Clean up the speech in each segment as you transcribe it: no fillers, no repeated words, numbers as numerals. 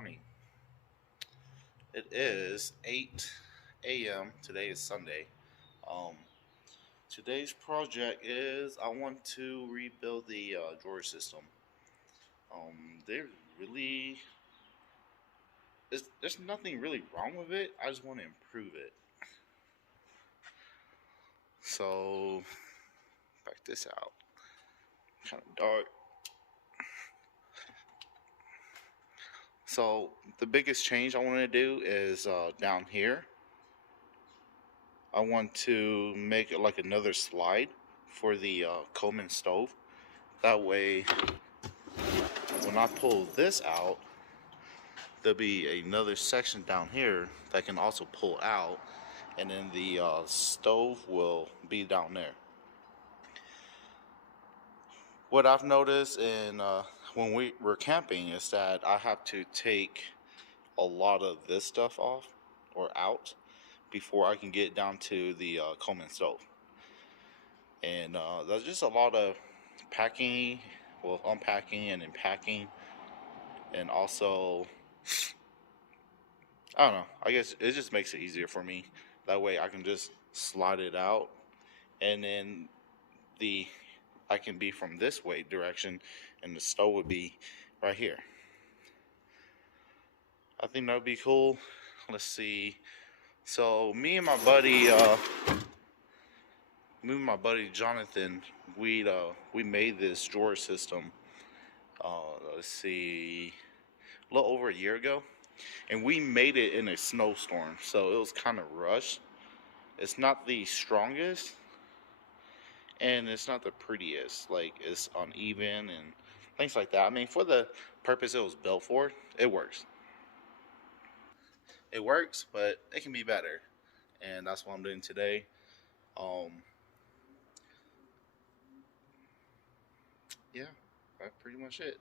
morning. It is 8 a.m. Today is Sunday. Um, Today's project is I want to rebuild the drawer system. There really there's nothing really wrong with it. I just want to improve it. So back this out. Kind of dark. So the biggest change I want to do is down here. I want to make it like another slide for the Coleman stove. That way, when I pull this out, there'll be another section down here that can also pull out, and then the stove will be down there. What I've noticed in when we're camping is that I have to take a lot of this stuff off or out before I can get down to the Coleman stove. And there's just a lot of packing, well, unpacking and unpacking, and also, I don't know, I guess it just makes it easier for me. That way I can just slide it out, and then the I can be from this way direction, and the stove would be right here. I think that would be cool. Let's see. So me and my buddy Jonathan, we made this drawer system. Let's see, a little over a year ago, and we made it in a snowstorm, so it was kind of rushed. It's not the strongest, and it's not the prettiest. Like, it's uneven and things like that. I mean, for the purpose it was built for, it works. It works, but it can be better, and that's what I'm doing today. Um, yeah, that's pretty much it.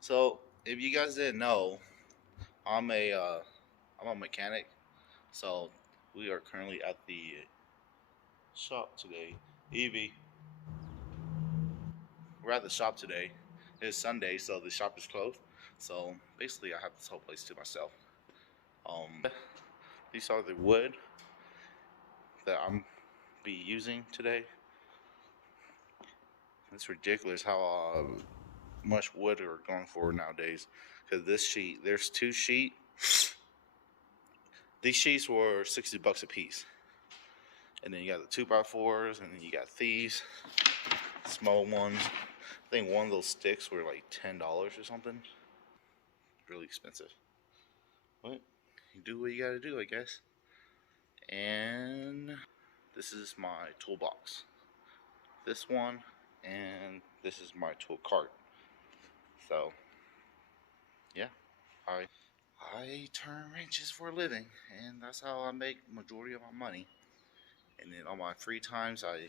So, if you guys didn't know, I'm a uh, I'm a mechanic. So we are currently at the shop today. Evie, we're at the shop today. It's Sunday, so the shop is closed. So basically, I have this whole place to myself. These are the wood that I'm be using today. It's ridiculous how much wood are going for nowadays. Because this sheet, there's two sheet. These sheets were $60 a piece, and then you got the 2x4s, and then you got these small ones. I think one of those sticks were like $10 or something. Really expensive. But you do what you gotta do, I guess. And this is my toolbox. This one, and this is my tool cart. So, yeah, I turn wrenches for a living, and that's how I make majority of my money. And then on my free times, I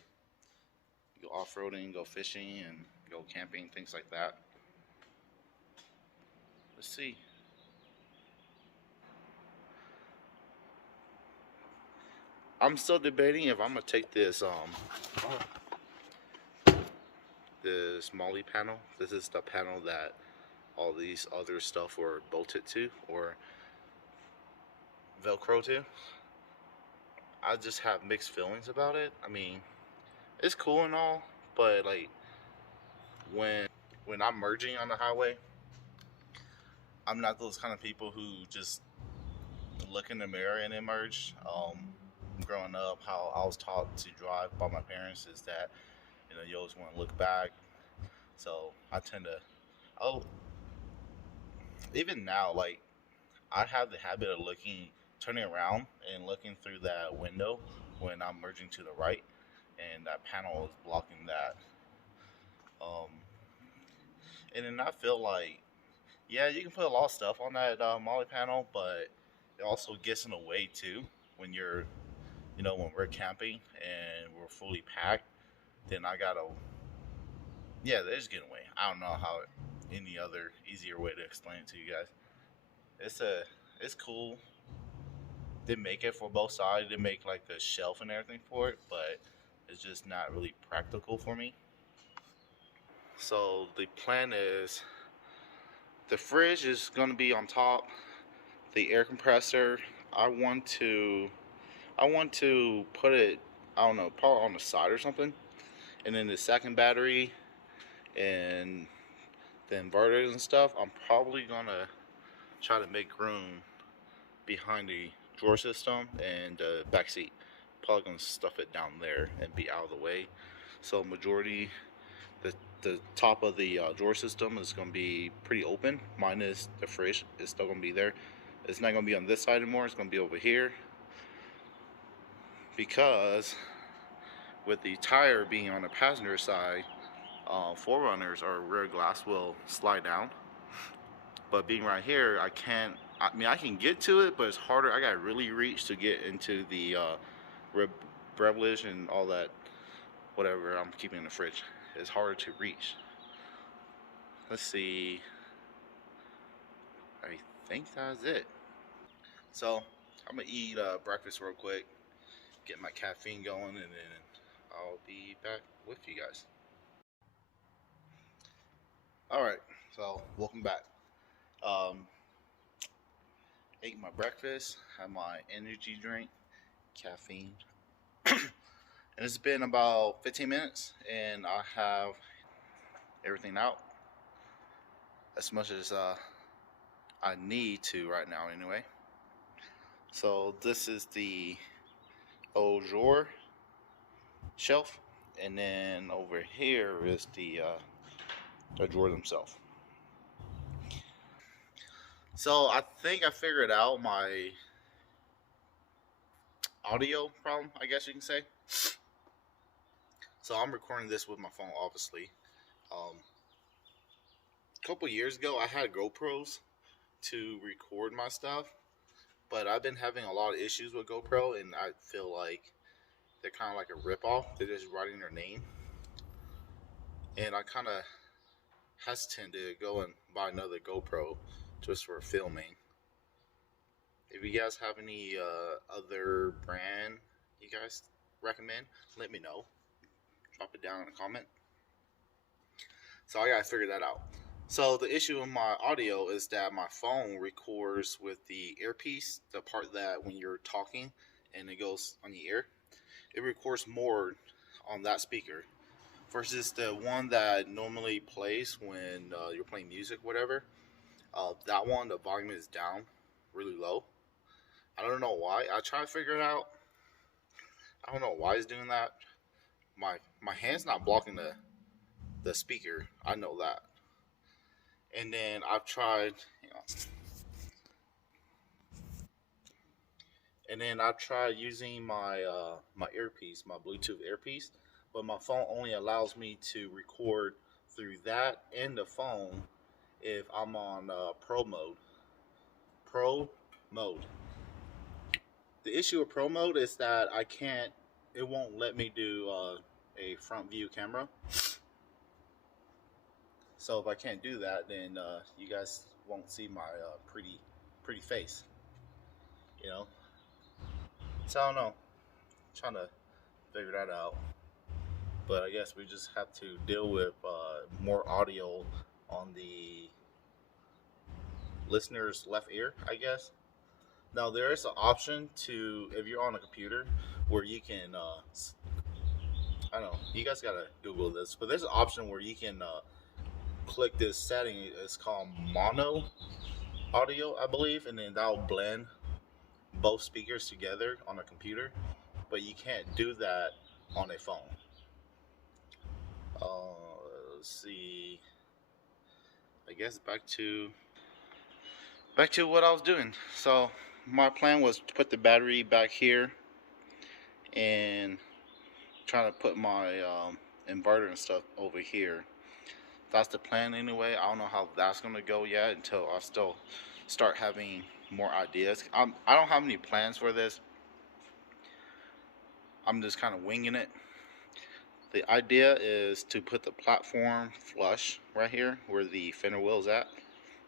go off-roading, go fishing, and go camping, things like that. Let's see. I'm still debating if I'm gonna take this Molly panel. This is the panel that all these other stuff were bolted to or Velcro to. I just have mixed feelings about it. I mean, it's cool and all, but like when I'm merging on the highway, I'm not those kind of people who just look in the mirror and then merge. Growing up, how I was taught to drive by my parents is that you always want to look back. So I tend to, oh, even now, like I have the habit of turning around and looking through that window when I'm merging to the right, and that panel is blocking that. Um, and then I feel like, yeah, you can put a lot of stuff on that Molly panel, but it also gets in the way too when when we're camping and we're fully packed. Then I gotta, yeah, they just get in the way. I don't know how any other easier way to explain it to you guys. It's a, it's cool. They make it for both sides. They make like the shelf and everything for it, but it's just not really practical for me. So the plan is The fridge is going to be on top. The air compressor, I want to put it, I don't know, probably on the side or something. And then the second battery and the inverters and stuff, I'm probably gonna try to make room behind the drawer system and the back seat. Probably gonna stuff it down there and be out of the way. So majority, the top of the drawer system is gonna be pretty open. Minus the fridge is still gonna be there. It's not gonna be on this side anymore. It's gonna be over here because with the tire being on the passenger side, 4Runners or rear glass will slide down. But being right here, I can't. I mean, I can get to it, but it's harder. I gotta really reach to get into the beverage and all that, whatever I'm keeping in the fridge. It's harder to reach. Let's see. I think that's it. So I'm gonna eat breakfast real quick, get my caffeine going, and then I'll be back with you guys. All right. So welcome back. Um, ate my breakfast, had my energy drink, caffeine, and it's been about 15 minutes, and I have everything out as much as I need to right now, anyway. So this is the old drawer shelf, and then over here is the drawer themselves. So I think I figured out my audio problem, I guess you can say. So I'm recording this with my phone, obviously. A couple years ago, I had GoPros to record my stuff, but I've been having a lot of issues with GoPro, and I feel like they're kind of like a ripoff. They're just writing their name, and I kind of hesitant to go and buy another GoPro just for filming. If you guys have any other brand you guys recommend, let me know. Drop it down in a comment. So I gotta figure that out. So the issue with my audio is that my phone records with the earpiece, the part that when you're talking and it goes on the ear, it records more on that speaker versus the one that normally plays when you're playing music, whatever. That one, the volume is down really low. I don't know why. I try to figure it out. I don't know why it's doing that. My hand's not blocking the speaker. I know that. And then I've tried, using my my earpiece, my Bluetooth earpiece, but my phone only allows me to record through that and the phone if I'm on Pro mode. Pro mode. The issue with Pro mode is that I can't. It won't let me do a front view camera. So if I can't do that, then you guys won't see my pretty face. You know. So I don't know. I'm trying to figure that out. But I guess we just have to deal with more audio on the listener's left ear, I guess. Now there is an option to, if you're on a computer, where you can I don't know. You guys gotta Google this, but there's an option where you can click this setting. It's called mono audio, I believe, and then that'll blend both speakers together on a computer. But you can't do that on a phone. Let's see. I guess back to what I was doing. So my plan was to put the battery back here and trying to put my inverter and stuff over here. That's the plan anyway. I don't know how that's gonna go yet until I still start having more ideas. I don't have any plans for this. I'm just kind of winging it. The idea is to put the platform flush right here where the fender wheel is at,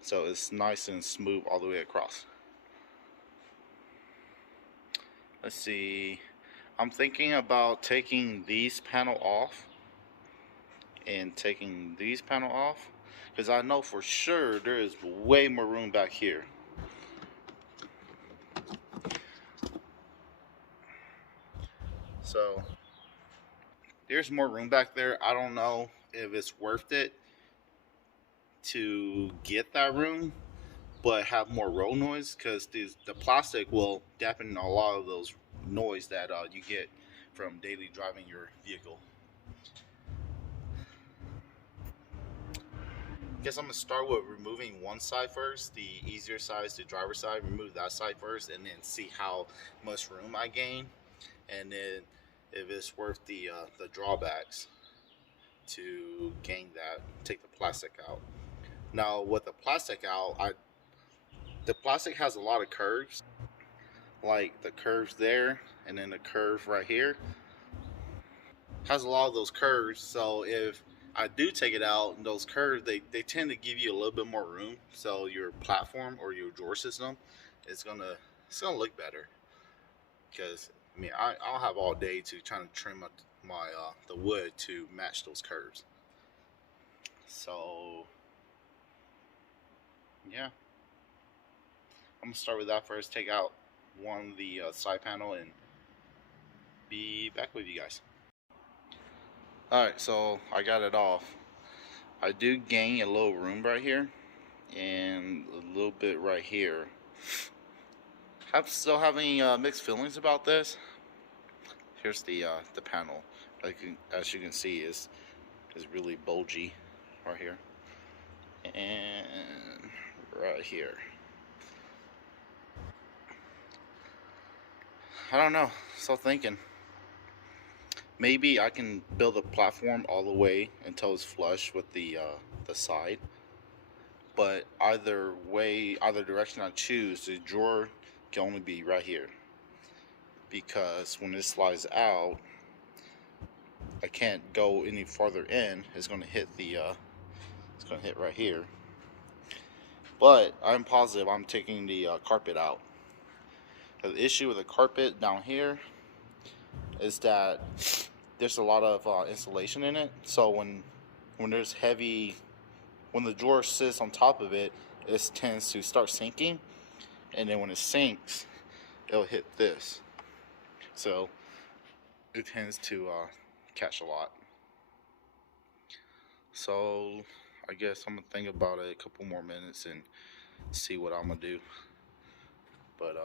so it's nice and smooth all the way across. Let's see. I'm thinking about taking these panel off and taking these panel off, because I know for sure there is way more room back here. So there's more room back there. I don't know if it's worth it to get that room but have more road noise, because the plastic will dampen a lot of those noise that you get from daily driving your vehicle. I guess I'm gonna start with removing one side first, the easier side is the driver's side. Remove that side first, and then see how much room I gain, and then if it's worth the drawbacks to gain that, take the plastic out. Now with the plastic out, the plastic has a lot of curves, like the curves there, and then the curve right here has a lot of those curves. So if I do take it out, those curves they tend to give you a little bit more room. So your platform or your drawer system is gonna look better. Because I mean I'll have all day to try to trim up my the wood to match those curves. So yeah, I'm gonna start with that first. Take out one of the side panel and be back with you guys. Alright, so I got it off. I do gain a little room right here and a little bit right here. I'm still having mixed feelings about this. Here's the panel. As you can see, is really bulgy right here and right here. I don't know. Still thinking. Maybe I can build a platform all the way until it's flush with the side. But either way, either direction I choose, the drawer can only be right here. Because when this slides out, I can't go any farther in. It's going to hit it's going to hit right here. But I'm positive I'm taking the carpet out. The issue with the carpet down here is that there's a lot of insulation in it. So when there's heavy, when the drawer sits on top of it, it tends to start sinking, and then when it sinks, it'll hit this. So it tends to catch a lot. So I guess I'm gonna think about it a couple more minutes and see what I'm gonna do. But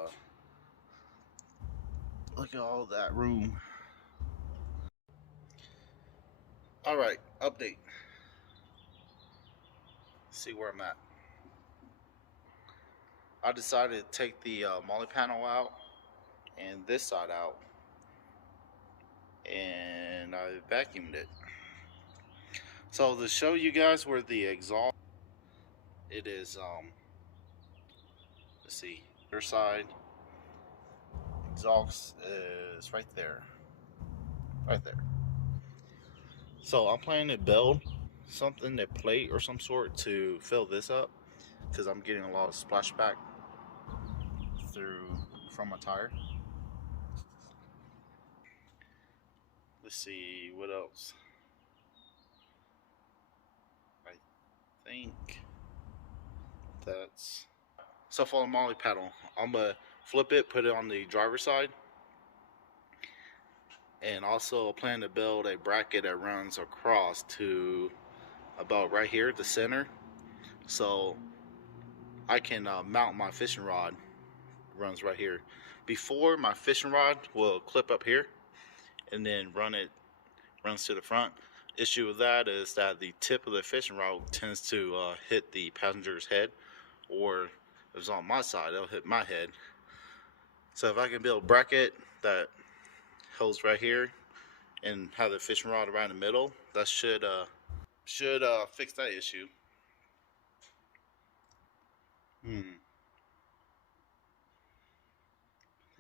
look at all that room. Alright, update. See where I'm at. I decided to take the MOLLE panel out and this side out, and I vacuumed it. So to show you guys where the exhaust, it is let's see, your side exhaust is right there, right there. So I'm planning to build something, a plate or some sort, to fill this up, because I'm getting a lot of splashback from my tire. Let's see what else. I think that's so. For the MOLLE paddle, I'm gonna flip it, put it on the driver's side, and also plan to build a bracket that runs across to about right here at the center, so I can mount my fishing rod. Runs right here. Before, my fishing rod will clip up here and then runs to the front. Issue with that is that the tip of the fishing rod tends to hit the passenger's head, or if it's on my side, it'll hit my head. So if I can build a bracket that holds right here and have the fishing rod around the middle, that should fix that issue. I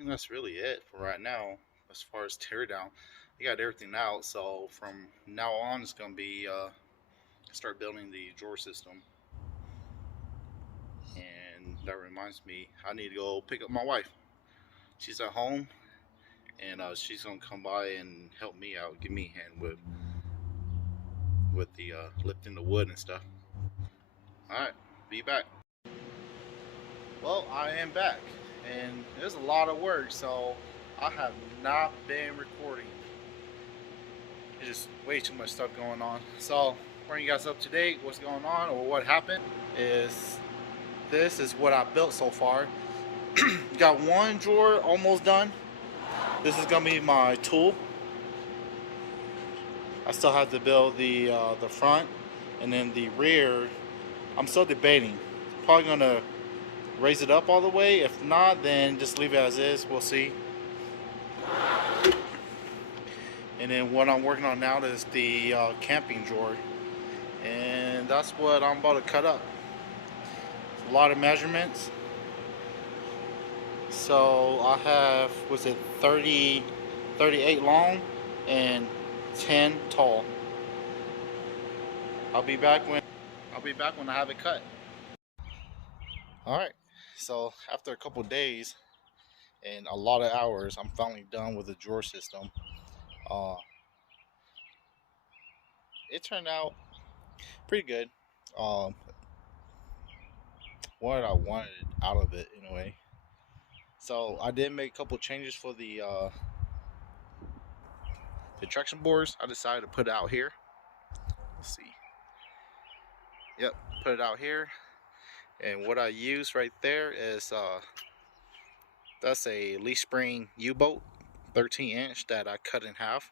think that's really it for right now as far as teardown. I got everything out, so from now on it's gonna be start building the drawer system. And that reminds me, I need to go pick up my wife. She's at home, and she's gonna come by and help me out, give me a hand with the lifting the wood and stuff. Alright, be back. Well, I am back, and there's a lot of work, so I have not been recording. There's just way too much stuff going on. So, bring you guys up to date, what's going on, or what happened is this is what I built so far. Got one drawer almost done. This is gonna be my tool. I still have to build the front, and then the rear. I'm still debating. Probably gonna raise it up all the way. If not, then just leave it as is. We'll see. And then what I'm working on now is the camping drawer, and that's what I'm about to cut up. A lot of measurements. So I have, was it 38 long and 10 tall. I'll be back when I have it cut. All right. So after a couple days and a lot of hours, I'm finally done with the drawer system. It turned out pretty good. What I wanted out of it anyway. So I did make a couple changes for the traction boards. I decided to put it out here. Let's see. Yep, put it out here. And what I use right there is that's a leaf spring U-bolt, 13-inch that I cut in half,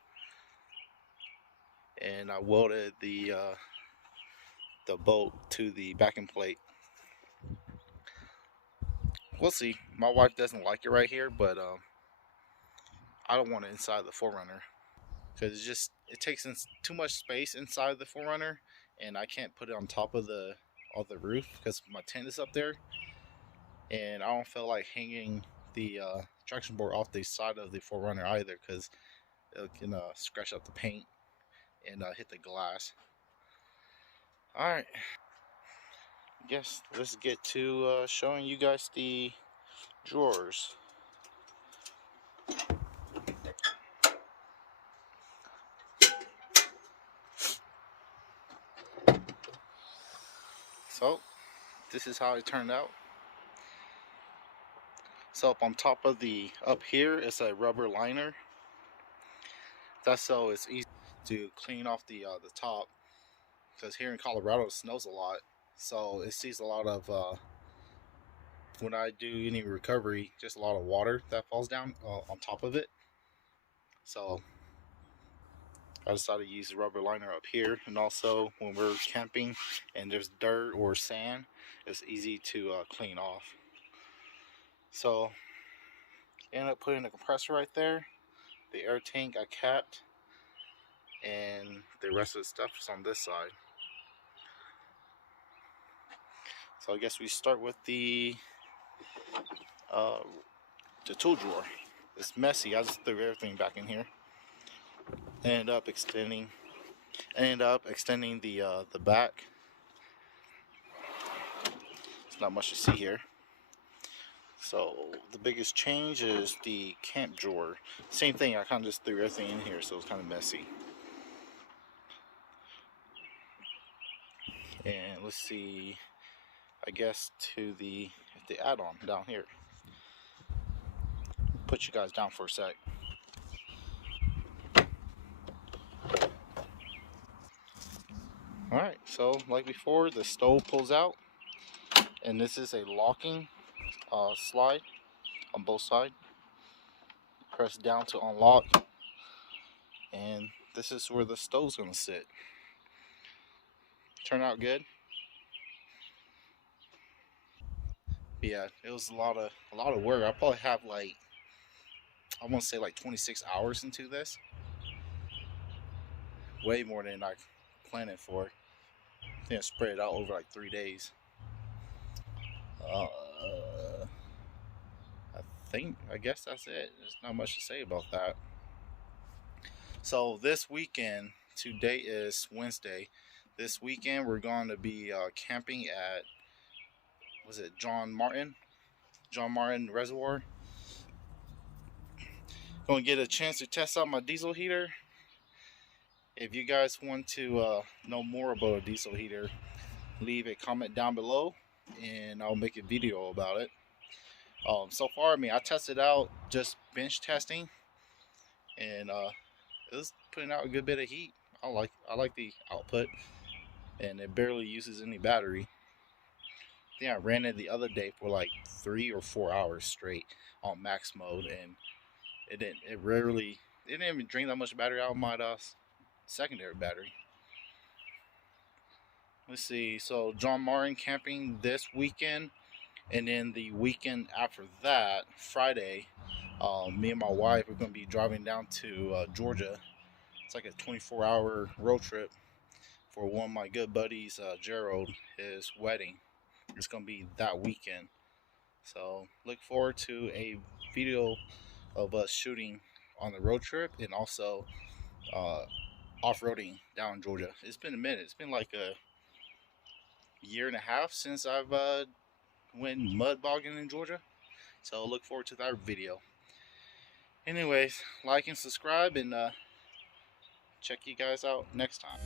and I welded the bolt to the backing plate. We'll see. My wife doesn't like it right here, but I don't want it inside the 4Runner because it takes in too much space inside the 4Runner, and I can't put it on top of the roof because my tent is up there, and I don't feel like hanging the traction board off the side of the 4Runner either because it can scratch up the paint and hit the glass. Alright, I guess let's get to showing you guys the drawers. So this is how it turned out. So up on top of up here is a rubber liner. That's so it's easy to clean off the top, because here in Colorado it snows a lot, so it sees a lot of when I do any recovery, just a lot of water that falls down on top of it. So I decided to use the rubber liner up here, and also when we're camping and there's dirt or sand, it's easy to clean off. So ended up putting a compressor right there. The air tank I capped, and the rest of the stuff is on this side. So I guess we start with the tool drawer. It's messy. I just threw everything back in here. Ended up extending the back. There's not much to see here. So the biggest change is the camp drawer. Same thing, I kind of just threw everything in here, so it's kind of messy. And let's see, I guess to the add-on down here. Put you guys down for a sec. Alright, so like before, the stove pulls out, and this is a locking slide on both sides. Press down to unlock, and this is where the stove's gonna sit. Turned out good. But yeah, it was a lot of work. I probably have like, I want to say like 26 hours into this. Way more than I planned it for. I think I spread it out over like 3 days. I guess that's it. There's not much to say about that. So this weekend, today is Wednesday. This weekend we're going to be camping at, was it John Martin Reservoir. Going to get a chance to test out my diesel heater. If you guys want to know more about a diesel heater, leave a comment down below, and I'll make a video about it. So far, I mean, I tested out just bench testing, and it was putting out a good bit of heat. I like the output, and it barely uses any battery. I think I ran it the other day for like 3 or 4 hours straight on max mode, and it didn't even drain that much battery out of my secondary battery. Let's see. So John Martin camping this weekend, and then the weekend after that, Friday, me and my wife are going to be driving down to Georgia. It's like a 24-hour road trip for one of my good buddies, Gerald, his wedding. It's going to be that weekend. So look forward to a video of us shooting on the road trip, and also off-roading down in Georgia. It's been a minute. It's been like a year and a half since I've went mud bogging in Georgia. So look forward to that video. Anyways, like and subscribe, and check you guys out next time.